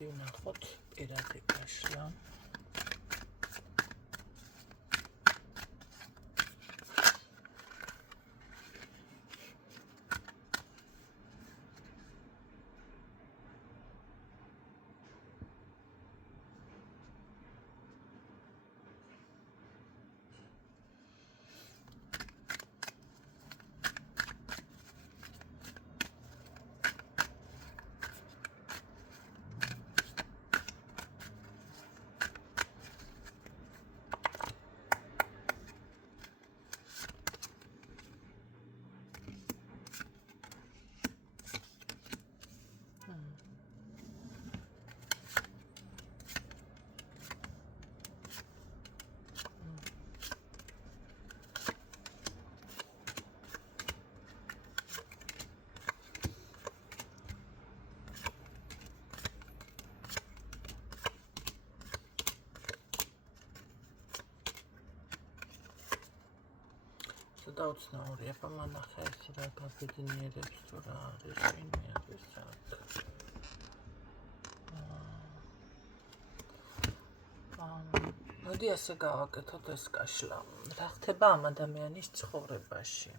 ვნახოთ პირადი გაშლა. Daudznauri, აბა მანახე ეს რა გაბედნიერებს თუ რა არის შენი არის აქ. მოდი ასე გავაკეთოთ ეს კაშლა. რა ხდება ამ ადამიანის ცხოვრებაში?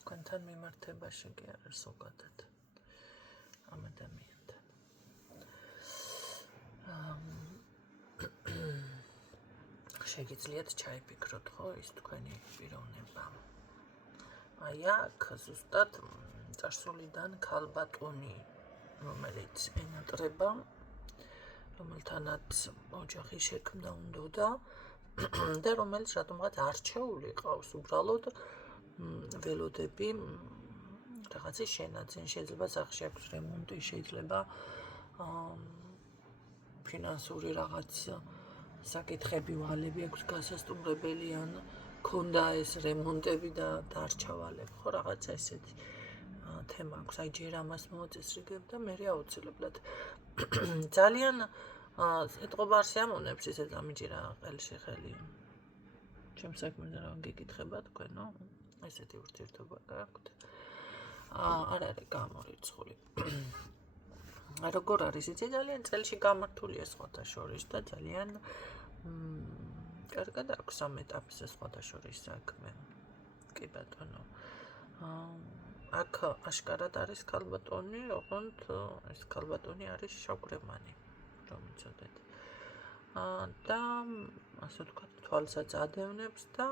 თქვენთან მიმართებაში კი არა ზოგადად ამ ადამიანთან. შეგიძლიათ ჩაიფიქროთ ხო ის თქვენი პიროვნება. აი აქ ზუსტად წარსულიდან ქალბატონი, რომელიც ენატრება, რომელთანაც ოჯახი შექმნა უნდოდა და რომელიც რატომღაც არჩეული ყავს უბრალოდ ველოდები რაღაცის შენაძენ, შეიძლება სახლში აქვს რემონტი, შეიძლება ფინანსური რაღაც საკითხები ვალები აქვს გასასტუმრებელი ან ქონდა ეს რემონტები და დარჩავალები ხო რაღაცა ესეთი თემა აქვს აი ჯერ ამას მოაწესრიგებ და მე აუცილებლად ძალიან ეთყობა არ სიამოვნებს ისე დამიჯერა ყელში ხელი ჩემ საქმეზე რა გეკითხება თქვენო ესეთი ურთიერთობა გაქვთ არ არის გამორიცხული როგორ არის იცი ძალიან წელში გამართულია სხვათა შორის და ძალიან კარგად აქვს ამ ეტაპზე სხვათა შორის საქმე კი ბატონო აქ აშკარად არის ქალბატონი ოღონდ ეს ქალბატონი არის შავკრემანი რომ იცოდეთ და ასე ვთქვათ თვალსაც ადევნებს და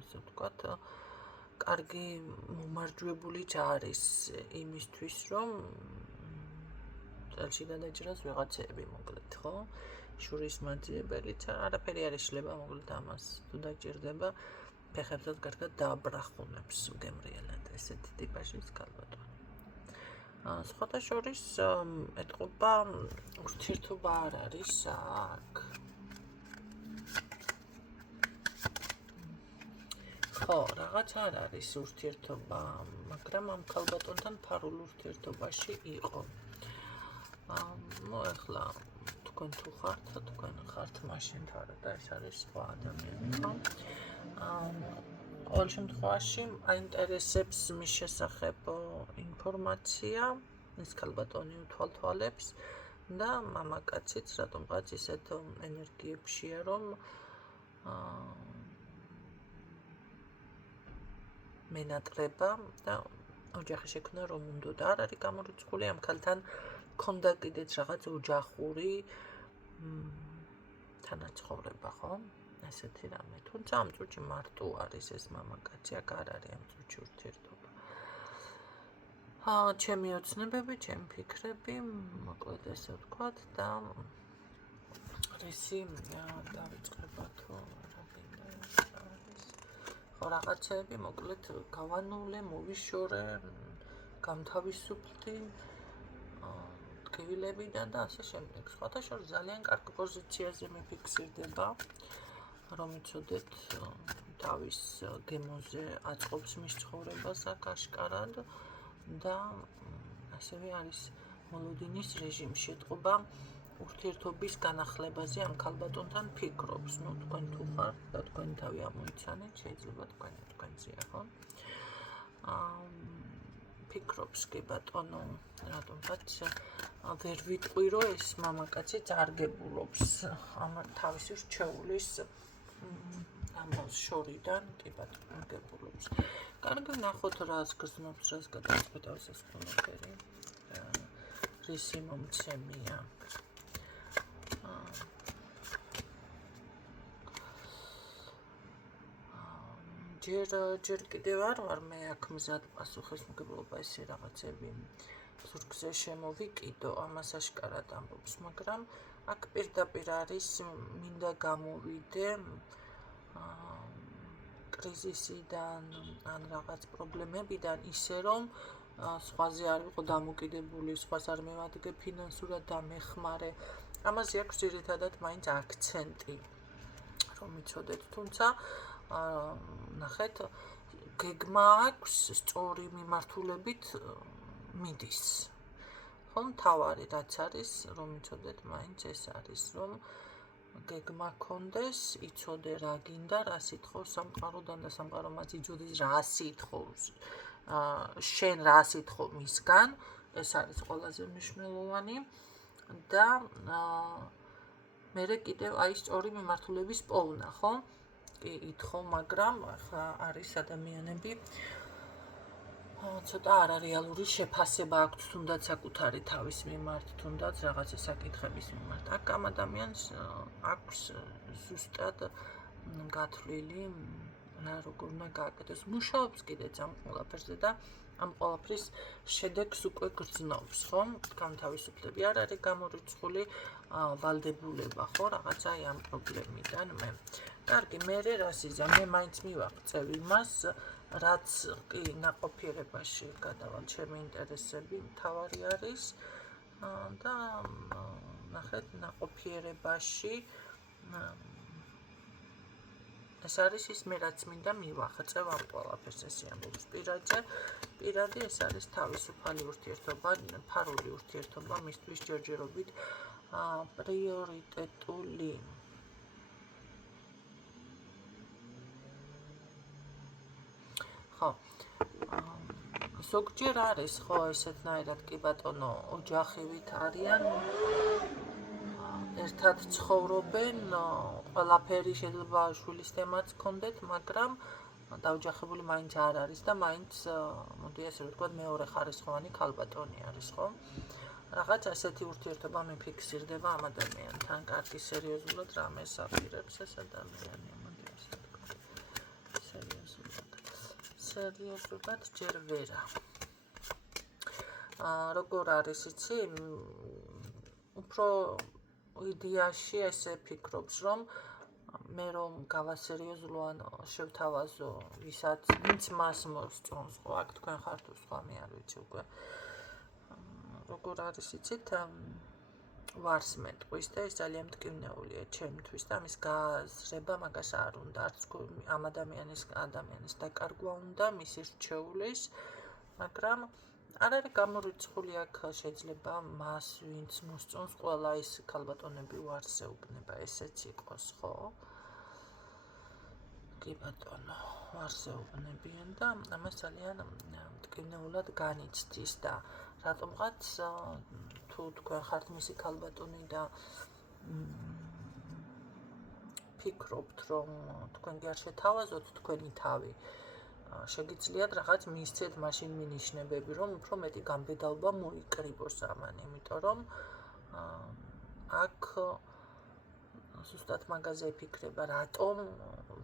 ასე ვთქვათ კარგი მომარჯვებულიც არის იმისთვის, რომ წელში გადაჭრას ვიღაცები მოკლედ, ხო? შურის მაძიებელიც არაფერი არ იშლება მოკლედ ამას. თუ დაჭირდება, ფეხებსაც კარგად დააბრახუნებს გემრიელად ესეთი ტიპაშის ქალბატონი. სხვათა შორის ეთყობა ურთიერთობა არ არის აქ. ხო, რაღაც არ არის ურთიერთობა, მაგრამ ამ ქალბატონთან ფარულ ურთიერთობაში იყო. ახლა თქვენ თუ ხართ, თქვენ ხართ მაშინ თარა და ეს არის სხვა ადამიანი, ხო? ყოველ შემთხვევაში აინტერესებს მის შესახებ ინფორმაცია, ეს ქალბატონი უთვალთვალებს და მამაკაციც რატომღაც ისეთ ენერგიებშია, რომ მენატრება და ოჯახი შექმნა რომ უნდოდა არ არის გამორიცხული ამ ქალთან ქონდა კიდეც რაღაც ოჯახური თანაცხოვრება ხო ესეთი რამე თუმცა ამ წუთში მარტო არის ეს მამაკაცი აქ არ არის ამ წუთში ურთიერთობა ჩემი ოცნებები ჩემი ფიქრები მოკლედ ესე ვთქვათ და რისი დავიწყება თუ რაღაცები მოკლედ გავანულე, მოვიშორე, გამთავისუფლდი ტკივილებიდან და ასე შემდეგ. სხვათა შორის ძალიან კარგ პოზიციაზე მიფიქსირდება, რომ იცოდეთ თავის გემოზე აწყობს მის ცხოვრებას აქ აშკარად და ასევე არის მოლოდინის რეჟიმში ეთყობა ურთიერთობის განახლებაზე ამ ქალბატონთან ფიქრობს. ნუ თქვენ თუ ხართ და თქვენი თავი ამოიცანეთ, შეიძლება თქვენი თქვენზეა, ხო? ფიქრობს კი ბატონო, რატომღაც ვერ ვიტყვი, რომ ეს მამაკაცი წარგებულობს ამ თავისი რჩეულის ამბავს შორიდან, კი ბატონო, გებულობს. კარგი, ნახოთ რას გრძნობს, რას გადაწყვეტავს ეს ყველაფერი. რისი მომცემია. ჯერ კიდევ არ ვარ მე აქ მზად პასუხისმგებლობა ესე რაღაცები ზურგზე შემოვიკიდო, ამას აშკარად ამბობს, მაგრამ აქ პირდაპირ არის მინდა გამოვიდე კრიზისიდან ან რაღაც პრობლემებიდან ისე რომ სხვაზე არ ვიყო დამოკიდებული, სხვას არ მევადგე ფინანსურად და მეხმარე. ამაზე აქვს ძირითადად მაინც აქცენტი, რომ იცოდეთ, თუმცა ნახეთ, გეგმა აქვს სწორი მიმართულებით მიდის. ხო, მთავარი რაც არის, რომ იცოდეთ, მაინც ეს არის, რომ გეგმა გქონდეს, იცოდე რა გინდა, რა სითხოვს სამყაროდან და სამყარო მას იცოდეს რა სითხოვს. შენ რა სითხოვ მისგან, ეს არის ყველაზე მნიშვნელოვანი და მერე კიდევ აი სწორი მიმართულების პოვნა, ხო? კი ითხოვ, მაგრამ ახლა არის ადამიანები ცოტა არარეალური შეფასება აქვს თუნდაც საკუთარი თავის მიმართ, თუნდაც რაღაცა საკითხების მიმართ. აქ ამ ადამიანს აქვს ზუსტად გათვლილი რა როგორ უნდა გააკეთოს. მუშაობს კიდეც ამ ყველაფერზე და ამ ყველაფრის შედეგს უკვე გრძნობს, ხო? განთავისუფლები არ არის გამორიცხული ვალდებულება, ხო? რაღაცა აი ამ პრობლემიდან მე. კარგი, მერე რას იზა? მე მაინც მივაღწევ იმას, რაც კი ნაყოფიერებაში გადავალ ჩემი ინტერესები მთავარი არის და ნახეთ ნაყოფიერებაში ეს არის ის მე რაც მინდა მივაღწევ ამ ყველაფერს ესე ამბობს პირადი ეს არის თავისუფალი ურთიერთობა, ფარული ურთიერთობა მისთვის ჯერჯერობით პრიორიტეტული. ხო, ზოგჯერ არის ხო ესეთნაირად კი ბატონო ოჯახივით არიან ერთად ცხოვრობენ, ყველაფერი შეიძლება შვილის თემაც გქონდეთ, მაგრამ დაოჯახებული მაინც არ არის და მაინც მოდი ასე ვთქვათ მეორე ხარისხოვანი ქალბატონი არის, ხო? რაღაც ასეთი ურთიერთობა მიფიქსირდება ამ ადამიანთან, კარგი სერიოზულად რამეს აპირებს ეს ადამიანი, მოდი ასე ვთქვათ. სერიოზულად ჯერ ვერა. როგორ არის იცი? უფრო იდეაში ესე ფიქრობს, რომ მე რომ გავასერიოზულო ან შევთავაზო ვინც მას მოსწონს, ხო, აქ თქვენ ხართ თუ სხვა მე არ ვიცი უკვე. როგორ არის იცით? ვარს მეტყვის და ეს ძალიან მტკივნეულია ჩემთვის და ამის გაზრება მაგას არ უნდა, არც ამ ადამიანის დაკარგვა უნდა, მისი რჩეულის, მაგრამ არ არის გამორიცხული აქ შეიძლება მას ვინც მოსწონს ყველა ის ქალბატონები უარსეუბნება, ესეც იყოს, ხო? კი ბატონო, უარსეუბნებიან და ამას ძალიან მტკივნეულად განიცდის და რატომღაც თუ თქვენ ხართ მისი ქალბატონი და ფიქრობთ, რომ თქვენ კი არ შეთავაზოთ თქვენი თავი, შეგიძლიათ რაღაც მისცეთ მაშინ მინიშნებები, რომ უფრო მეტი გამბედალობა მოიკრიბოს ამან, იმიტომ რომ აქ ზუსტად მაგაზე იფიქრება, რატომ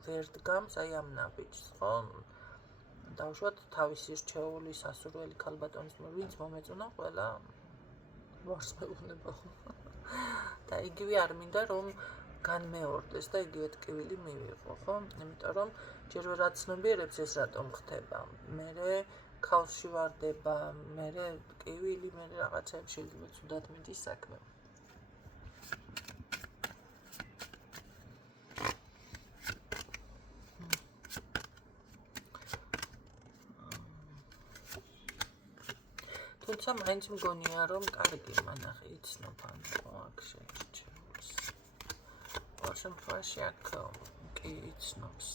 ვერ დგამს აი ამ ნაბიჯს, ხო? დავუშვათ თავისი რჩეული სასურველი ქალბატონის ვინც მომეწონა ყველა ვარს მეუბნება და იგივე არ მინდა რომ განმეორდეს და იგივე ტკივილი მივიღო, ხო? იმიტომ რომ ჯერ ვერ აცნობიერებს ეს რატომ ხდება. მერე ქალში ვარდება, მერე ტკივილი, მერე რაღაცები შეიძლება ცუდად მიდის საქმე. თუმცა მაინც მგონია რომ კარგი მანახი იცნობ ან ხო აქ შეირჩევს. ორ შემთხვევაში აქ კი იცნობს.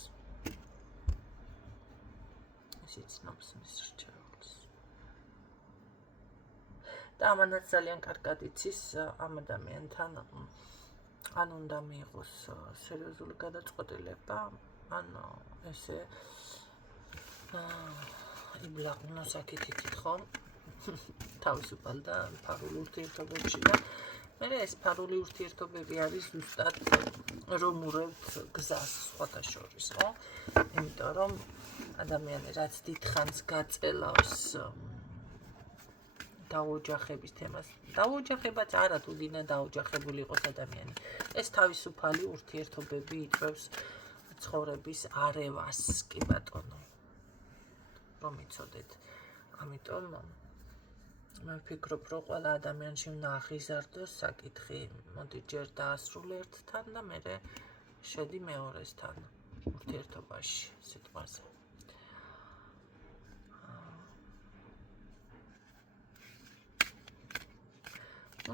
ის იცნობს მის რჩეულს. და ამანაც ძალიან კარგად იცის ამ ადამიანთან ან უნდა მიიღოს სერიოზული გადაწყვეტილება, ან ესე იბლაყნო საკითხით ხომ თავისუფალ და ფარულ ურთიერთობებში და მე ეს ფარული ურთიერთობები არის ზუსტად რომ ურევთ გზას სხვათა შორის, ხო? იმიტომ რომ ადამიანი რაც დიდხანს გაწელავს დაოჯახების თემას, დაოჯახებაც არა თუ დინა დაოჯახებული იყოს ადამიანი. ეს თავისუფალი ურთიერთობები იწვევს ცხოვრების არევას, კი ბატონო. რომ იცოდეთ. ამიტომ მე ვფიქრობ, რომ ყველა ადამიანში უნდა აღიზარდოს საკითხი, მოდი ჯერ დაასრულე ერთთან და მერე შედი მეორესთან ურთიერთობაში, სიტყვაზე.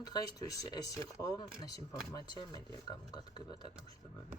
დღეისთვის ეს იყო ეს ინფორმაცია, მედია გამოგადგება და გამშვიდობები.